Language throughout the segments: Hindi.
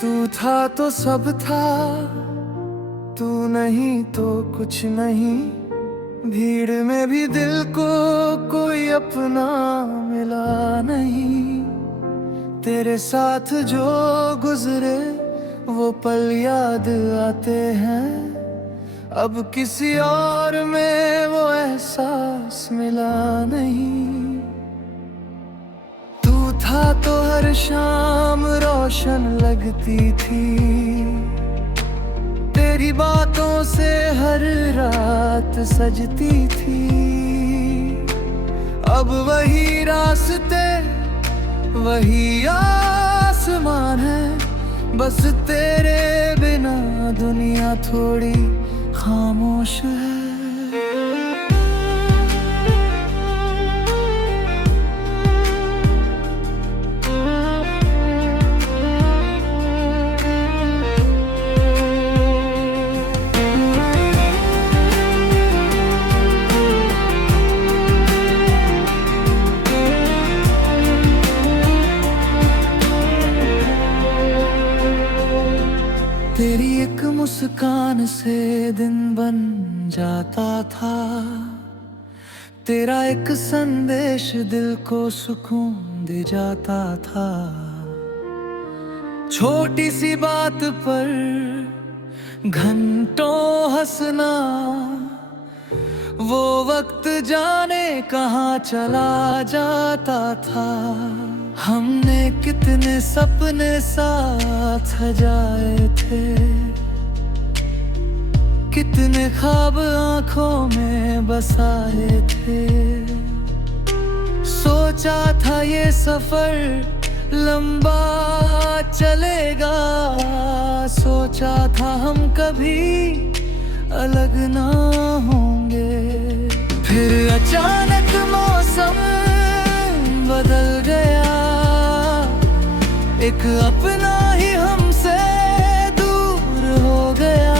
तू था तो सब था, तू नहीं तो कुछ नहीं। भीड़ में भी दिल को कोई अपना मिला नहीं। तेरे साथ जो गुजरे वो पल याद आते हैं। अब किसी और में वो एहसास मिला नहीं। तू था तो हर शाम रोशन लगती थी। तेरी बातों से हर रात सजती थी। अब वही रास्ते वही आसमान है। बस तेरे बिना दुनिया थोड़ी खामोश है। तेरी एक मुस्कान से दिन बन जाता था। तेरा एक संदेश दिल को सुकून दे जाता था। छोटी सी बात पर घंटों हंसना, वो वक्त जाने कहाँ चला जाता था। हमने कितने सपने साथ सजाए थे। कितने ख्वाब आंखों में बसाए थे। सोचा था ये सफर लंबा चलेगा। सोचा था हम कभी अलग ना होंगे। फिर अचानक मौसम बदल गया। एक अपना ही हमसे दूर हो गया।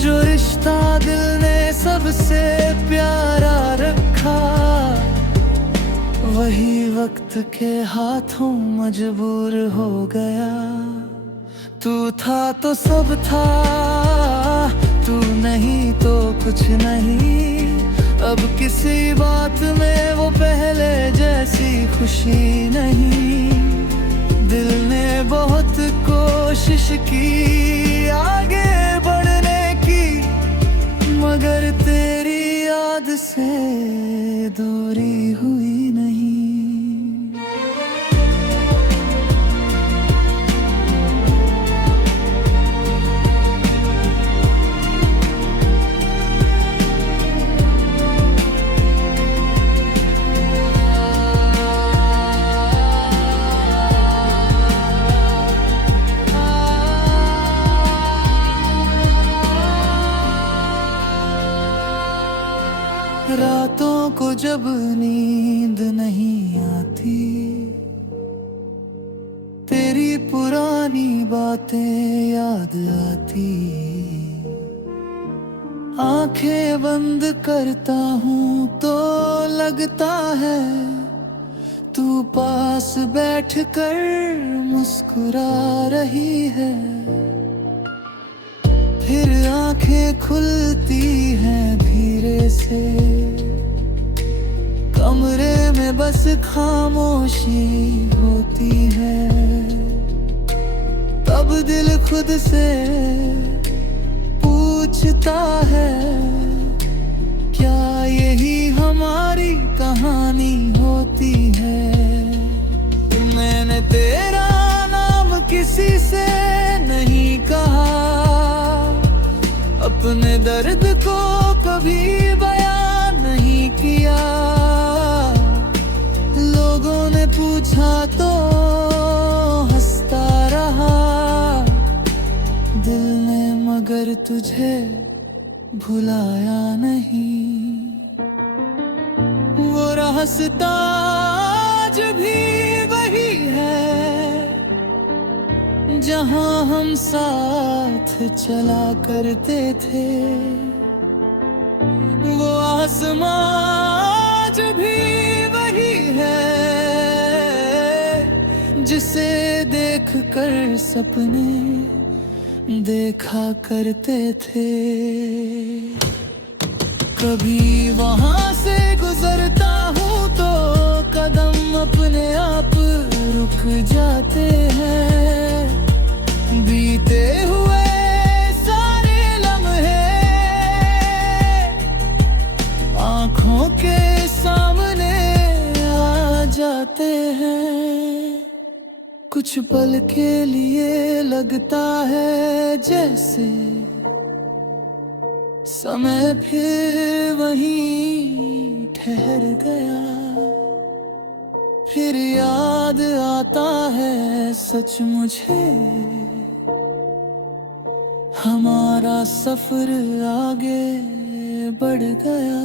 जो रिश्ता दिल ने सबसे प्यारा रखा, वही वक्त के हाथों मजबूर हो गया। तू था तो सब था, तू नहीं तो कुछ नहीं। अब किसी बात में वो पहले जैसी खुशी नहीं। दिल ने बहुत कोशिश की आगे बढ़ने की, मगर तेरी याद से दूरी हुई नहीं। रातों को जब नींद नहीं आती, तेरी पुरानी बातें याद आती। आंखें बंद करता हूँ तो लगता है तू पास बैठकर मुस्कुरा रही है। फिर आंखें खुलती हैं धीरे से। कमरे में बस खामोशी होती है। तब दिल खुद से पूछता है, क्या यही हमारी कहानी होती है। मैंने तेरा नाम किसी से नहीं कहा। अपने दर्द को कभी बयान नहीं किया। लोगों ने पूछा तो हंसता रहा। दिल ने मगर तुझे भुलाया नहीं। वो रास्ता आज भी वही है जहां हम साथ चला करते थे। वो आसमां आज भी वही है तुझसे देख कर सपने देखा करते थे। कभी वहां से गुजरता हूँ तो कदम अपने आप रुक जाते हैं। बीते हुए सारे लम्हे आंखों के सामने आ जाते हैं। कुछ पल के लिए लगता है जैसे समय फिर वहीं ठहर गया। फिर याद आता है सच मुझे, हमारा सफर आगे बढ़ गया।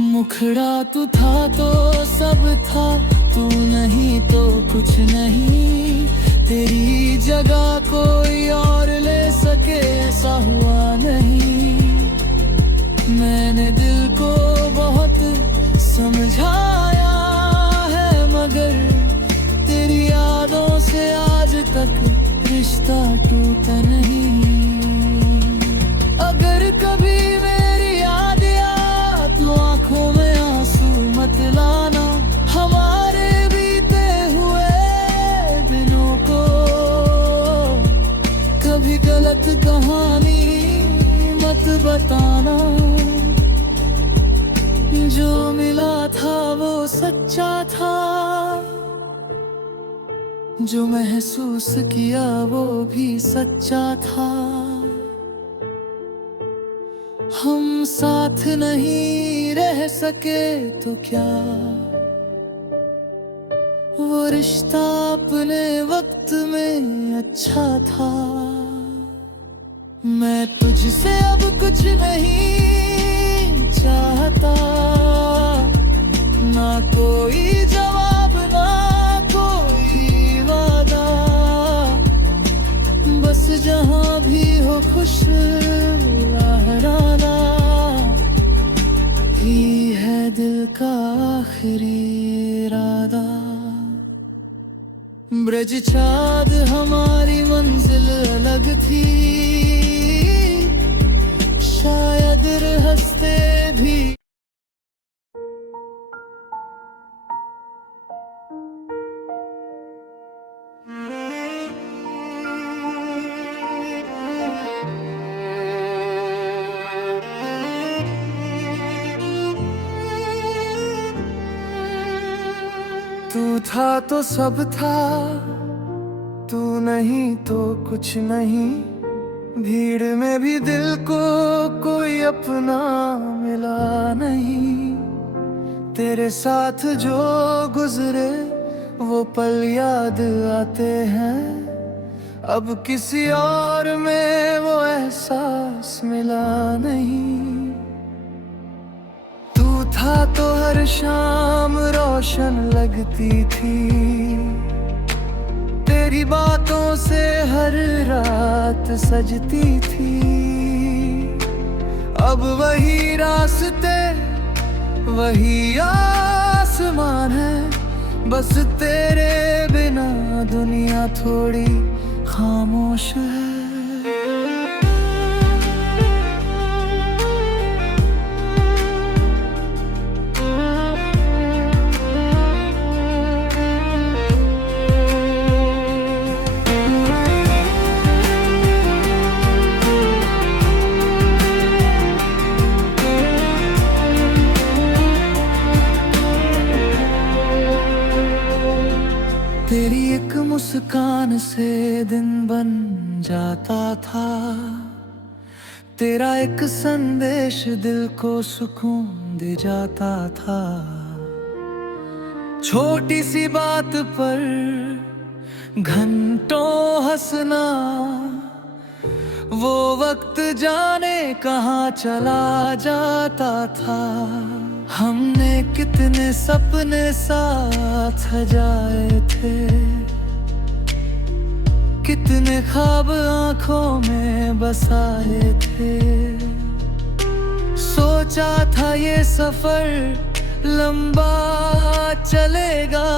मुखड़ा तू था तो सब था, तू नहीं तो कुछ नहीं। तेरी जगह कोई और ले सके ऐसा हुआ नहीं। मैंने दिल को बहुत समझाया है मगर तेरी यादों से आज तक रिश्ता टूटा नहीं। अगर कभी मेरी याद आ तो आंखों में आंसू मत लाना। हमारे बीते हुए दिनों को कभी गलत कहानी मत बताना। जो मिला था वो सच्चा था, जो महसूस किया वो भी सच्चा था। हम साथ नहीं रह सके तो क्या, वो रिश्ता अपने वक्त में अच्छा था। मैं तुझसे अब कुछ नहीं चाहता, ना कोई जवाब ना कोई वादा। बस जहां भी हो खुश रहना ही है दिल का आखिरी इरादा। ब्रज चाँद हमारी मंजिल अलग थी, शायद हंसते भी। तू था तो सब था, तू नहीं तो कुछ नहीं। भीड़ में भी दिल को कोई अपना मिला नहीं। तेरे साथ जो गुजरे वो पल याद आते हैं। अब किसी और में वो एहसास मिला नहीं। तू था तो हर शाम रोशन लगती थी, तेरी बातों से हर रात सजती थी। अब वही रास्ते वही आसमान है, बस तेरे बिना दुनिया थोड़ी खामोश है। तेरी एक मुस्कान से दिन बन जाता था। तेरा एक संदेश दिल को सुकून दे जाता था। छोटी सी बात पर घंटों हंसना, वो वक्त जाने कहाँ चला जाता था। हमने कितने सपने साथ सजाए थे, कितने ख्वाब आंखों में बसाए थे। सोचा था ये सफर लंबा चलेगा।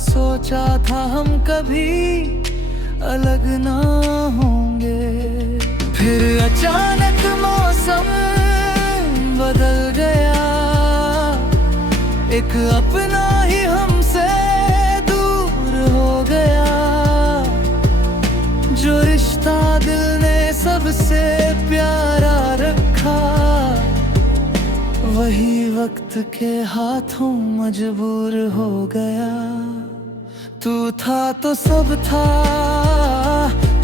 सोचा था हम कभी अलग ना होंगे, फिर अचानक मौसम बदल गया। एक अपना ही हमसे दूर हो गया। जो रिश्ता दिल ने सबसे प्यारा रखा, वही वक्त के हाथों मजबूर हो गया। तू था तो सब था,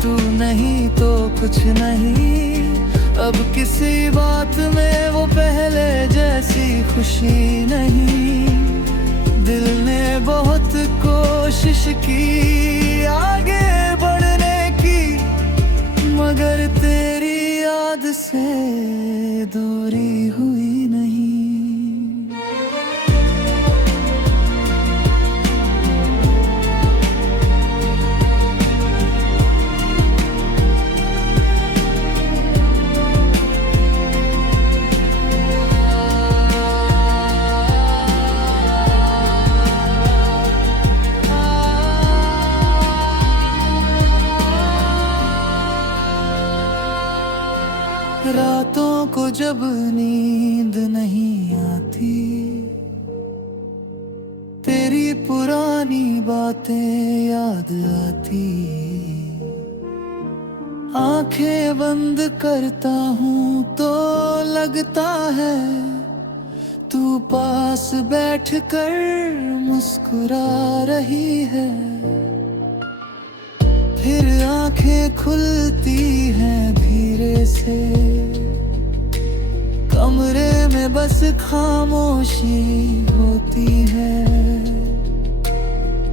तू नहीं तो कुछ नहीं। अब किसी बात में वो पहले जैसी खुशी नहीं। दिल ने बहुत कोशिश की आगे बढ़ने की, मगर तेरी याद से दूरी हुई नहीं। रातों को जब नींद नहीं आती, तेरी पुरानी बातें याद आती। आंखें बंद करता हूँ तो लगता है तू पास बैठकर मुस्कुरा रही है। फिर आंखें खुलती हैं धीरे से, कमरे में बस खामोशी होती है।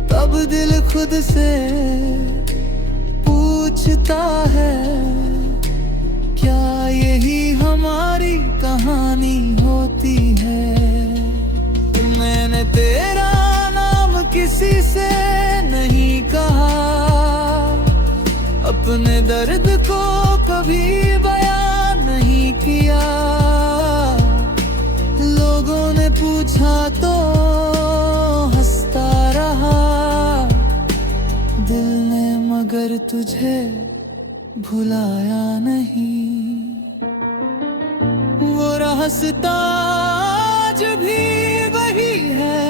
तब दिल खुद से पूछता है, क्या यही हमारी कहानी होती है। मैंने तेरा नाम किसी से नहीं कहा, अपने दर्द को कभी बयान नहीं किया। लोगों ने पूछा तो हंसता रहा, दिल ने मगर तुझे भुलाया नहीं। वो रास्ता आज भी वही है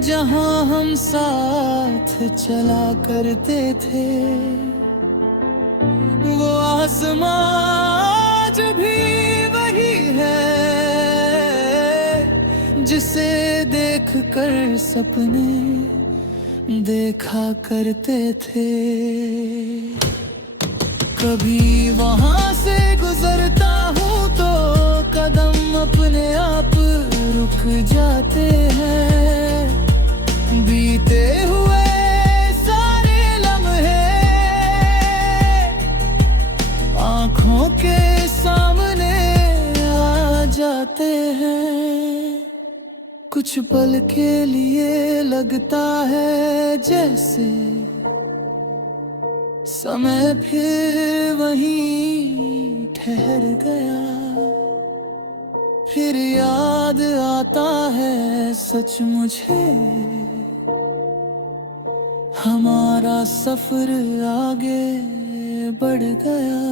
जहां हम साथ चला करते थे। वो आसमां आज भी वही है जिसे देख कर सपने देखा करते थे। कभी वहां से गुजरता हूँ तो कदम अपने आप रुक जाते हैं। बीते हुए सारे लम्हे आंखों के सामने आ जाते हैं। कुछ पल के लिए लगता है जैसे समय फिर वहीं ठहर गया। फिर याद आता है सच मुझे, हमारा सफर आगे बढ़ गया।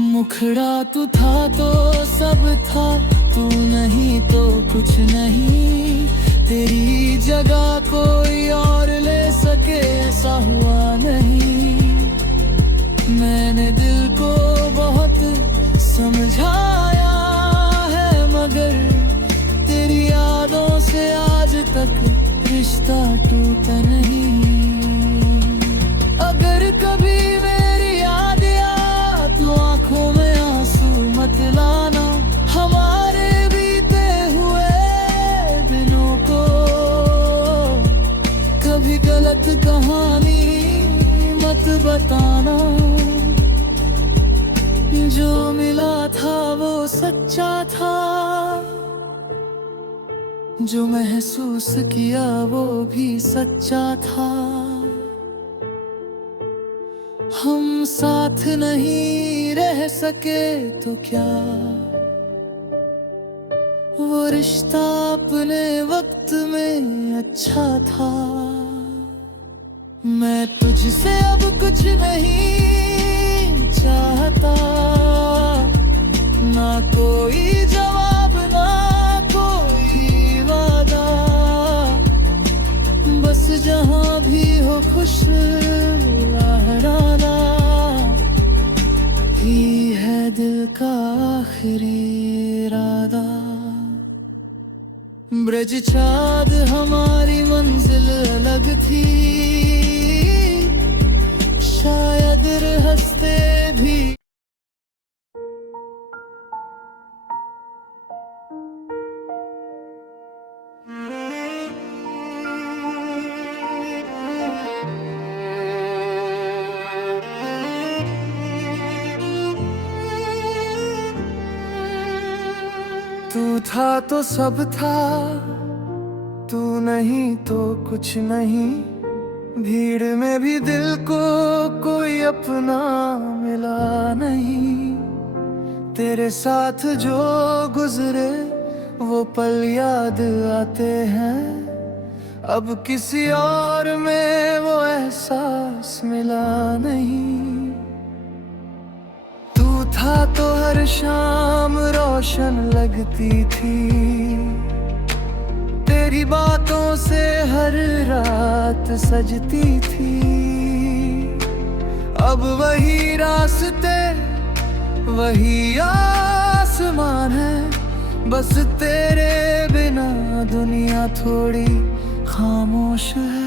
मुखड़ा तू था तो सब था, तू नहीं तो कुछ नहीं। तेरी जगह कोई और ले सके ऐसा हुआ नहीं। मैंने दिल को बहुत समझाया है, मगर तेरी यादों से आज तक रिश्ता टूटा नहीं। अगर कभी मेरी याद आ तो आंखों में आंसू मत लाना। हमारे बीते हुए दिनों को कभी गलत कहानी मत बताना। जो मिला था वो सच्चा था, जो महसूस किया वो भी सच्चा था। हम साथ नहीं रह सके तो क्या, वो रिश्ता अपने वक्त में अच्छा था। मैं तुझसे अब कुछ नहीं चाहता, ना कोई जवाब ना कोई वादा, बस जहां भी हो खुश रहना ही है दिल का आखिरी इरादा। ब्रज चाँद हमारी मंजिल अलग थी, शायद हंसते भी। तू था तो सब था, तू नहीं तो कुछ नहीं, भीड़ में भी दिल को कोई अपना मिला नहीं। तेरे साथ जो गुजरे वो पल याद आते हैं, अब किसी और में वो एहसास मिला नहीं। तू था तो हर शाम रोशन लगती थी, तेरी बातों से हर रात सजती थी। अब वही रास्ते वही आसमान है, बस तेरे बिना दुनिया थोड़ी खामोश है।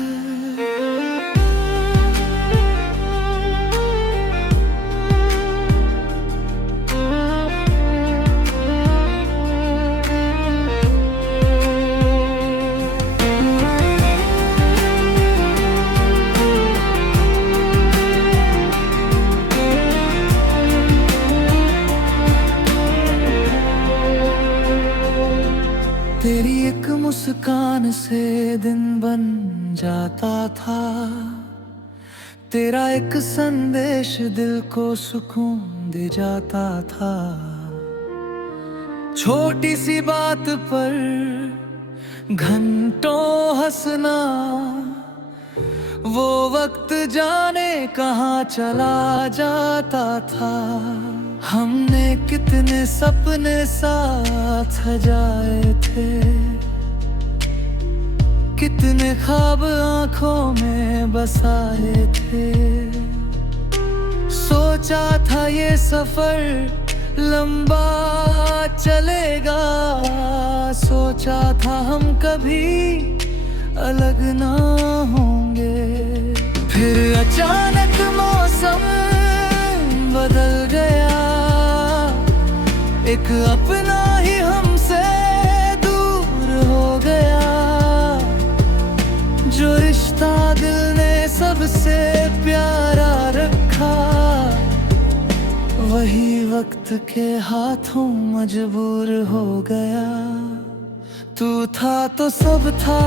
तेरी एक मुस्कान से दिन बन जाता था, तेरा एक संदेश दिल को सुकून दे जाता था। छोटी सी बात पर घंटों हंसना, वो वक्त जाने कहाँ चला जाता था। हमने कितने सपने साथ सजाए थे, कितने ख्वाब आंखों में बसाए थे। सोचा था ये सफर लंबा चलेगा, सोचा था हम कभी अलग ना होंगे। फिर अचानक मौसम बदल गया, एक अपना ही हमसे दूर हो गया। जो रिश्ता दिल ने सबसे प्यारा रखा, वही वक्त के हाथों मजबूर हो गया। तू था तो सब था,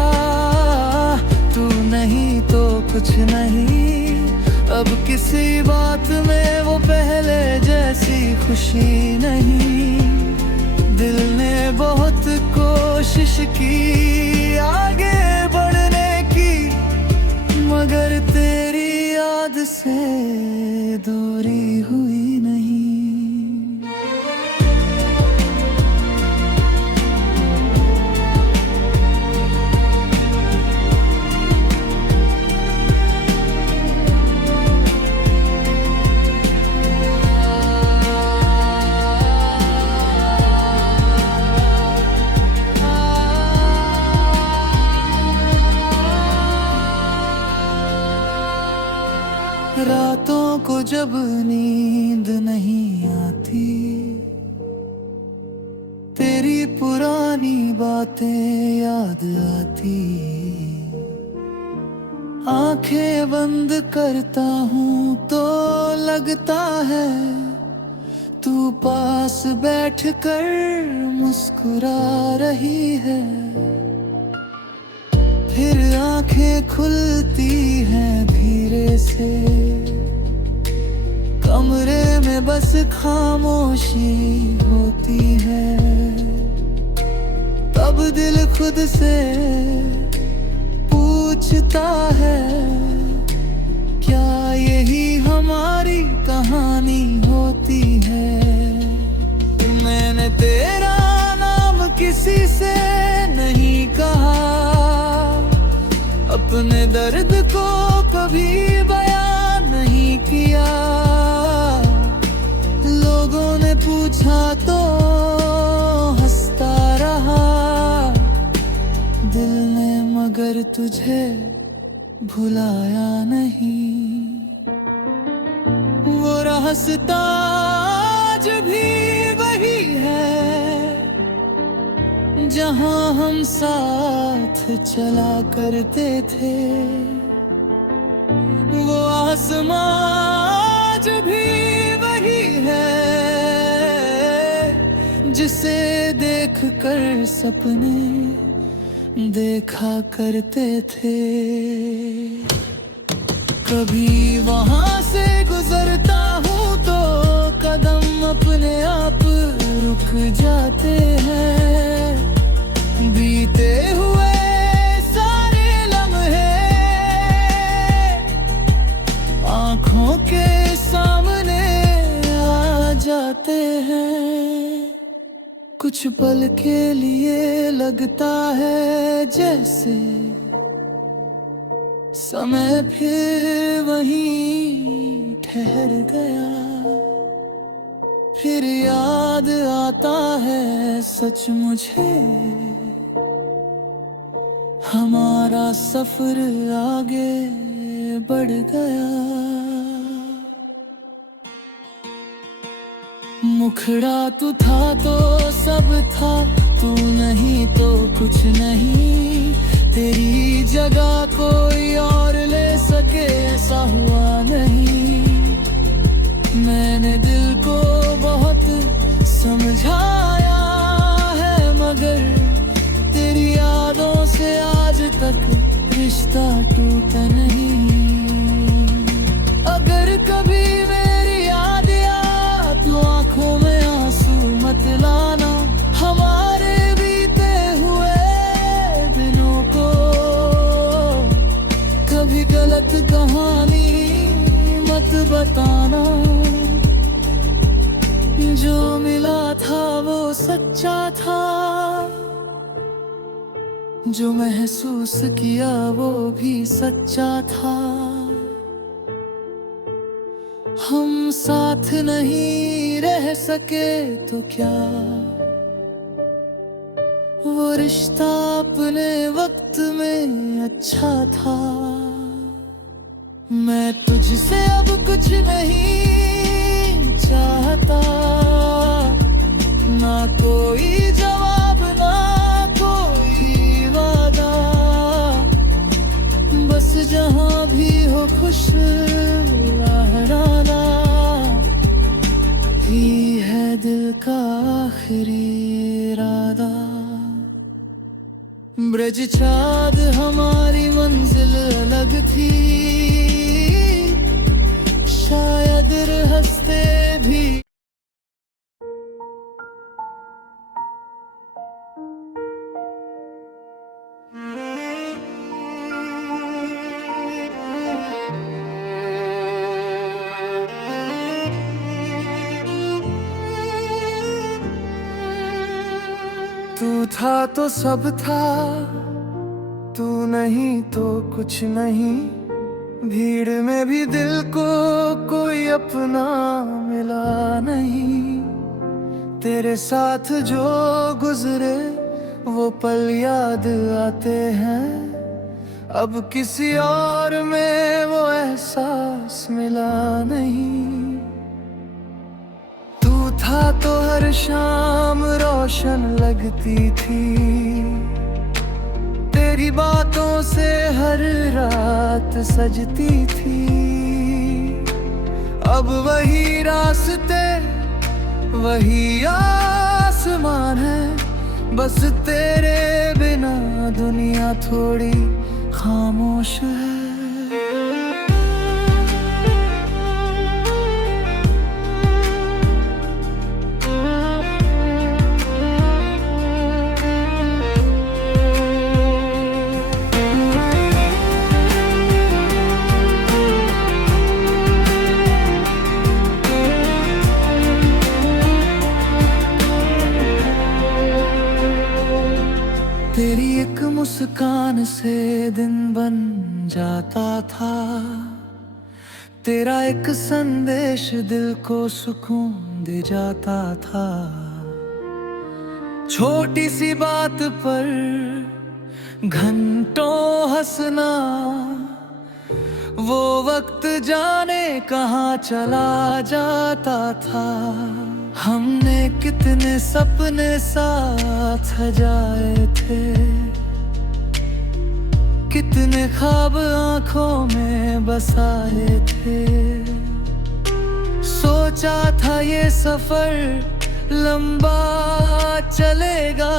तू नहीं तो कुछ नहीं, अब किसी बात में वो पहले जैसी खुशी नहीं। दिल ने बहुत कोशिश की आगे बढ़ने की, मगर तेरी याद से दूरी हुई नहीं। रातों को जब नींद नहीं आती, तेरी पुरानी बातें याद आती। आंखें बंद करता हूँ तो लगता है तू पास बैठकर मुस्कुरा रही है। फिर आंखें खुलती हैं धीरे से, कमरे में बस खामोशी होती है। तब दिल खुद से पूछता है, क्या यही हमारी कहानी होती है? मैंने तेरा नाम किसी से नहीं कहा, अपने दर्द को कभी बयान नहीं किया। लोगों ने पूछा तो हंसता रहा, दिल ने मगर तुझे भुलाया नहीं। वो रास्ता आज भी वही है जहां हम साथ चला करते थे। वो आसमां आज भी वही है जिसे देख कर सपने देखा करते थे। कभी वहां से गुजरता हूँ तो कदम अपने आप रुक जाते हैं। बीते हुए सारे लम्हे आँखों के सामने आ जाते हैं। कुछ पल के लिए लगता है जैसे समय फिर वहीं ठहर गया। फिर याद आता है सच मुझे, हमारा सफर आगे बढ़ गया। मुखड़ा तू था तो सब था, तू नहीं तो कुछ नहीं। तेरी जगह कोई और ले सके ऐसा हुआ नहीं। मैंने दिल को बहुत समझाया है मगर तेरी यादों से आज तक रिश्ता टूटा नहीं। अगर कभी मेरी याद आ तो आंखों में आंसू मत लाना। हमारे बीते हुए दिनों को कभी गलत कहानी मत बताना। जो मिला था वो सच्चा था, जो महसूस किया वो भी सच्चा था। हम साथ नहीं रह सके तो क्या, वो रिश्ता अपने वक्त में अच्छा था। मैं तुझसे अब कुछ नहीं चाहता, ना कोई जवाब ना कोई वादा। बस जहां भी हो खुश रहना ही है दिल का आखिरी इरादा। ब्रज चाँद हमारी मंजिल अलग थी, शायद हंसते भी। तू था तो सब था, तू नहीं तो कुछ नहीं। भीड़ में भी दिल को कोई अपना मिला नहीं। तेरे साथ जो गुजरे वो पल याद आते हैं, अब किसी और में वो एहसास मिला नहीं। तू था तो हर शाम रोशन लगती थी, तेरी बातों से हर रात सजती थी। अब वही रास्ते वही आसमान है, बस तेरे बिना दुनिया थोड़ी खामोश है। मुस्कान से दिन बन जाता था, तेरा एक संदेश दिल को सुकून दे जाता था। छोटी सी बात पर घंटों हंसना, वो वक्त जाने कहाँ चला जाता था। हमने कितने सपने साथ सजाए थे, कितने ख्वाब आंखों में बसाए थे। सोचा था ये सफर लंबा चलेगा,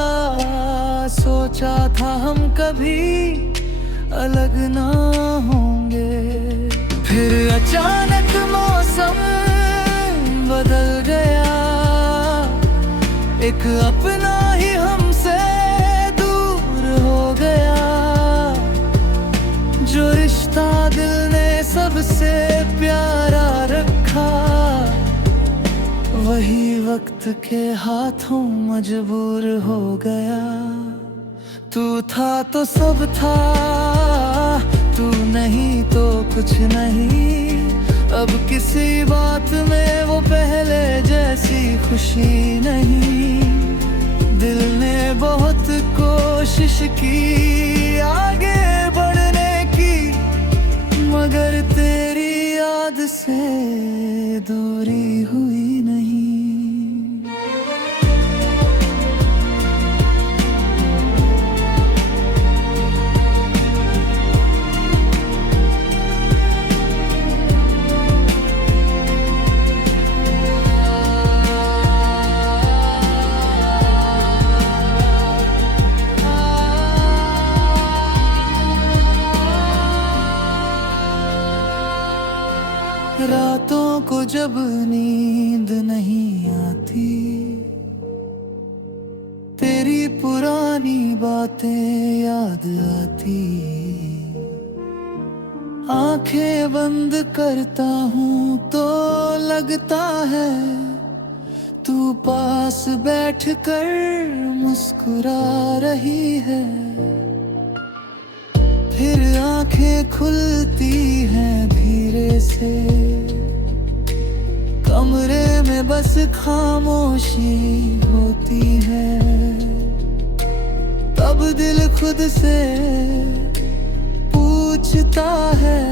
सोचा था हम कभी अलग ना होंगे। फिर अचानक मौसम बदल गया, एक अपना ही हमसे दूर हो गया। जो रिश्ता दिल ने सबसे प्यारा रखा, वही वक्त के हाथों मजबूर हो गया। तू था तो सब था, तू नहीं तो कुछ नहीं। अब किसी बात में वो पहले जैसी खुशी नहीं। दिल ने बहुत कोशिश की आगे बढ़ने की, मगर तेरी याद से दूरी हुई नहीं। रातों को जब नींद नहीं आती, तेरी पुरानी बातें याद आती। आंखें बंद करता हूँ तो लगता है तू पास बैठकर मुस्कुरा रही है। फिर आंखें खुलती हैं धीरे से, कमरे में बस खामोशी होती है। तब दिल खुद से पूछता है,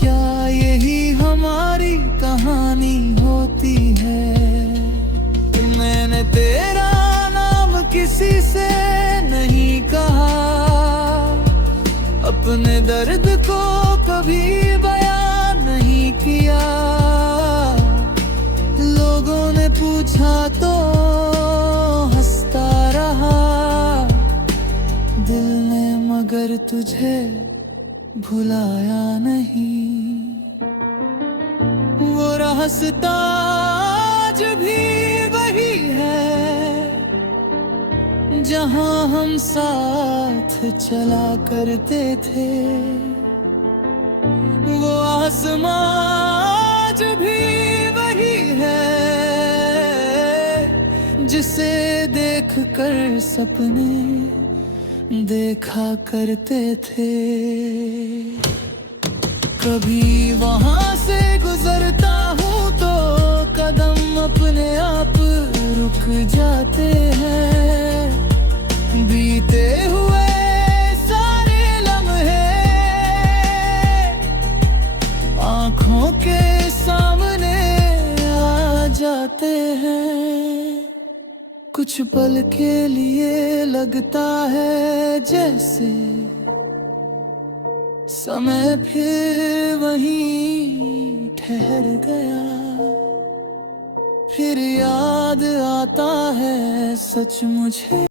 क्या यही हमारी कहानी होती है। मैंने तेरा नाम किसी से नहीं कहा, अपने दर्द को कभी बयान नहीं किया। लोगों ने पूछा तो हंसता रहा, दिल ने मगर तुझे भुलाया नहीं। वो रास्ता आज भी वही है, जहां हम साथ चला करते थे। वो आसमां आज भी वही है, जिसे देख कर सपने देखा करते थे। कभी वहां से गुजरता हूँ तो कदम अपने आप रुक जाते हैं। बीते हुए सारे लम्हे आंखों के सामने आ जाते हैं। कुछ पल के लिए लगता है जैसे समय फिर वहीं ठहर गया। फिर याद आता है सच मुझे।